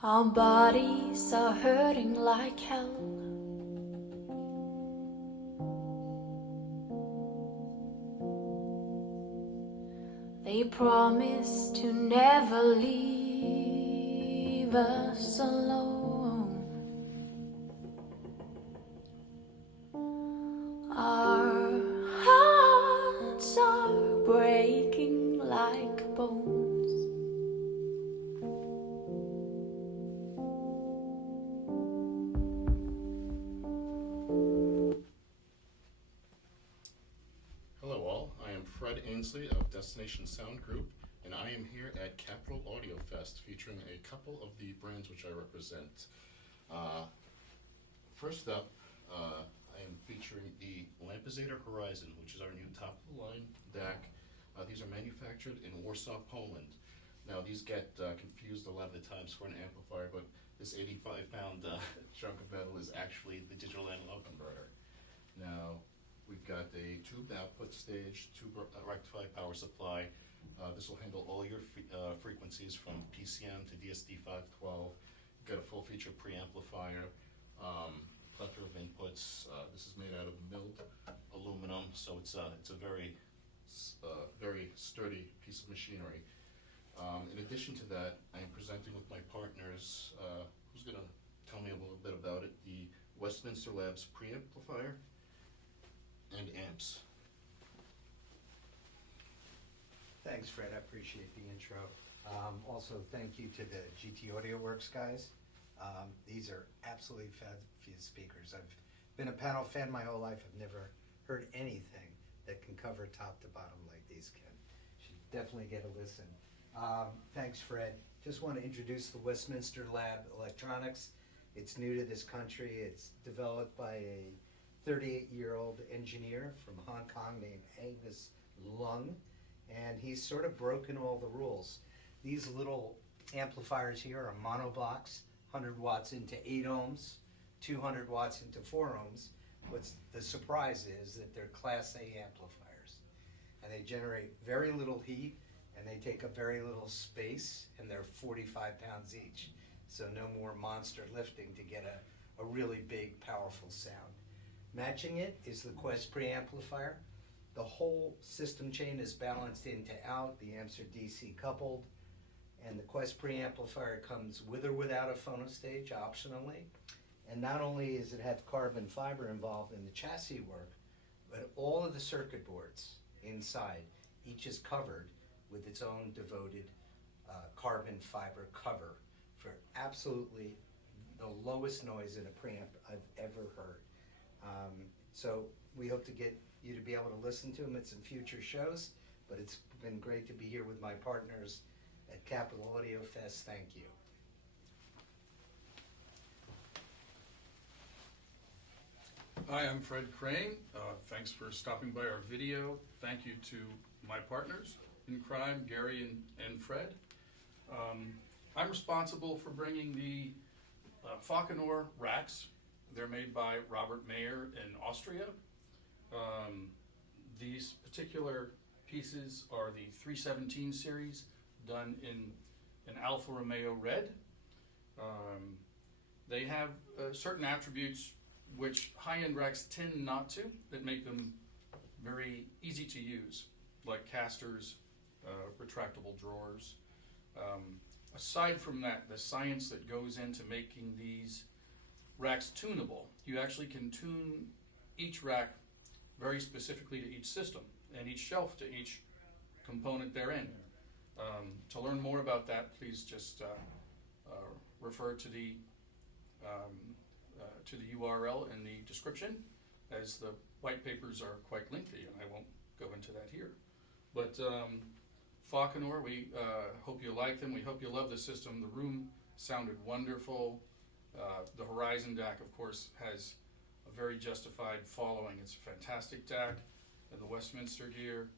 Our bodies are hurting like hell. They promise to never leave us alone. Our hearts are breaking like bones. Hello all, I am Fred Ainsley of Destination Sound Group, and I am here at Capital Audio Fest featuring a couple of the brands which I represent. First up, I am featuring the Lampizator Horizon, which is our new top-of-the-line DAC. These are manufactured in Warsaw, Poland. Now these get confused a lot of the times for an amplifier, but this 85-pound chunk of metal is actually the digital analog converter. Now, we've got a tubed output stage, tube rectified power supply. This will handle all your frequencies from PCM to DSD 512. You've got a full feature preamplifier, plethora of inputs. This is made out of milled aluminum, so it's a very sturdy piece of machinery. In addition to that, I am presenting with my partners, who's going to tell me a little bit about it, the Westminster Labs preamplifier and amps. Thanks, Fred. I appreciate the intro. Also, thank you to the GT Audio Works guys. These are absolutely fabulous speakers. I've been a panel fan my whole life. I've never heard anything that can cover top to bottom like these can. Should definitely get a listen. Thanks, Fred. Just want to introduce the Westminster Lab Electronics. It's new to this country. It's developed by a 38-year-old engineer from Hong Kong named Angus Lung, and he's sort of broken all the rules. These little amplifiers here are monoblocks, 100 watts into 8 ohms, 200 watts into 4 ohms. What's the surprise is that they're Class A amplifiers, and they generate very little heat, and they take up very little space, and they're 45 pounds each. So no more monster lifting to get a really big, powerful sound. Matching it is the Quest preamplifier. The whole system chain is balanced in to out. The amps are DC coupled. And the Quest preamplifier comes with or without a phonostage optionally. And not only does it have carbon fiber involved in the chassis work, but all of the circuit boards inside, each is covered with its own devoted carbon fiber cover for absolutely the lowest noise in a preamp I've ever heard. So we hope to get you to be able to listen to them at some future shows, but it's been great to be here with my partners at Capital Audio Fest. Thank you. Hi, I'm Fred Crane. Thanks for stopping by our video. Thank you to my partners in crime, Gary and Fred. I'm responsible for bringing the Falconer racks. They're made by Robert Mayer in Austria. These particular pieces are the 317 series done in an Alfa Romeo red. They have certain attributes which high-end racks tend not to, that make them very easy to use, like casters, retractable drawers. Aside from that, the science that goes into making these racks tunable, you actually can tune each rack very specifically to each system and each shelf to each component therein. To learn more about that, please just refer to the URL in the description, as the white papers are quite lengthy and I won't go into that here. But Falconer, we hope you like them. We hope you love the system. The room sounded wonderful. The Horizon DAC, of course, has a very justified following. It's a fantastic DAC, and the Westminster gear,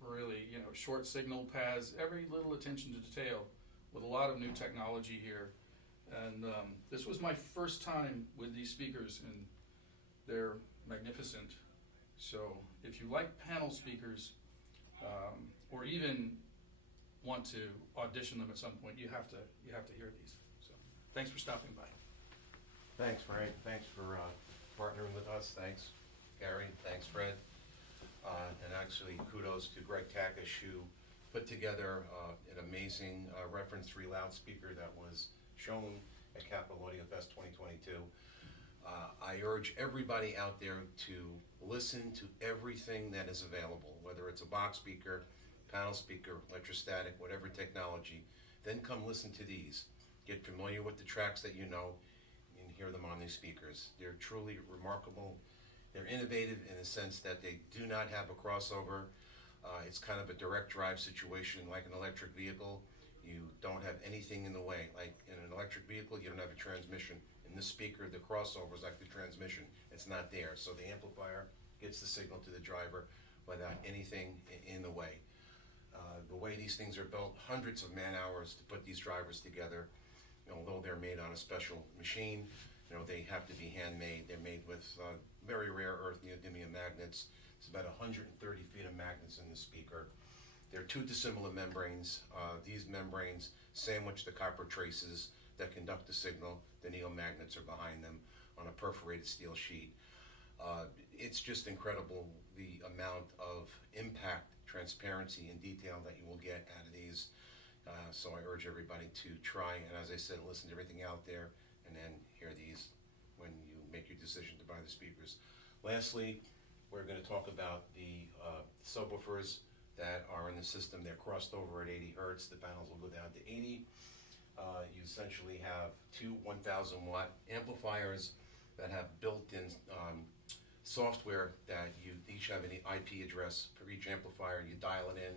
really, short signal paths, every little attention to detail, with a lot of new technology here. And this was my first time with these speakers, and they're magnificent. So if you like panel speakers, or even want to audition them at some point, you have to hear these. So, thanks for stopping by. Thanks, Frank. Thanks for partnering with us. Thanks, Gary. Thanks, Fred. And actually, kudos to Greg Takish, who put together an amazing reference 3 loudspeaker that was shown at Capitol Audio Fest 2022. I urge everybody out there to listen to everything that is available, whether it's a box speaker, panel speaker, electrostatic, whatever technology. Then come listen to these. Get familiar with the tracks that you know and hear them on these speakers. They're truly remarkable. They're innovative in the sense that they do not have a crossover. It's kind of a direct drive situation like an electric vehicle. You don't have anything in the way. Like in an electric vehicle, you don't have a transmission. In this speaker, the crossover is like the transmission. It's not there. So the amplifier gets the signal to the driver without anything in the way. The way these things are built, hundreds of man hours to put these drivers together. Although they're made on a special machine, they have to be handmade. They're made with very rare earth neodymium magnets. It's about 130 feet of magnets in the speaker. There are 2 dissimilar membranes. These membranes sandwich the copper traces that conduct the signal. The neomagnets are behind them on a perforated steel sheet. It's just incredible the amount of impact, transparency, and detail that you will get out of these. So I urge everybody to try, and as I said, listen to everything out there, and then hear these when you make your decision to buy the speakers. Lastly, we're going to talk about the subwoofers that are in the system. They're crossed over at 80 hertz. The panels will go down to 80. You essentially have 2 1,000 watt amplifiers that have built-in software that you each have an IP address for each amplifier. You dial it in.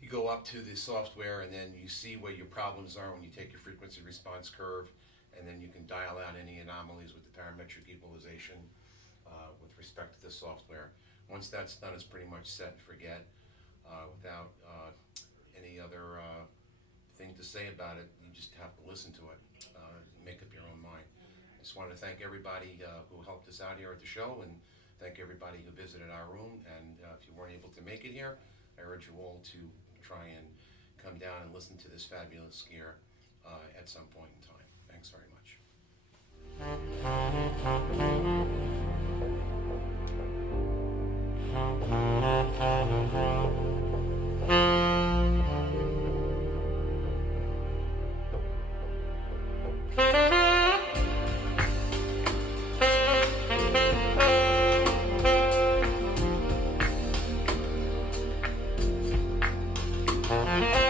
You go up to the software, and then you see where your problems are when you take your frequency response curve, and then you can dial out any anomalies with the parametric equalization with respect to the software. Once that's done, it's pretty much set and forget without any other thing to say about it. You just have to listen to it and make up your own mind. I just want to thank everybody who helped us out here at the show, and thank everybody who visited our room. And if you weren't able to make it here, I urge you all to try and come down and listen to this fabulous gear at some point in time. Thanks very much. Thank you.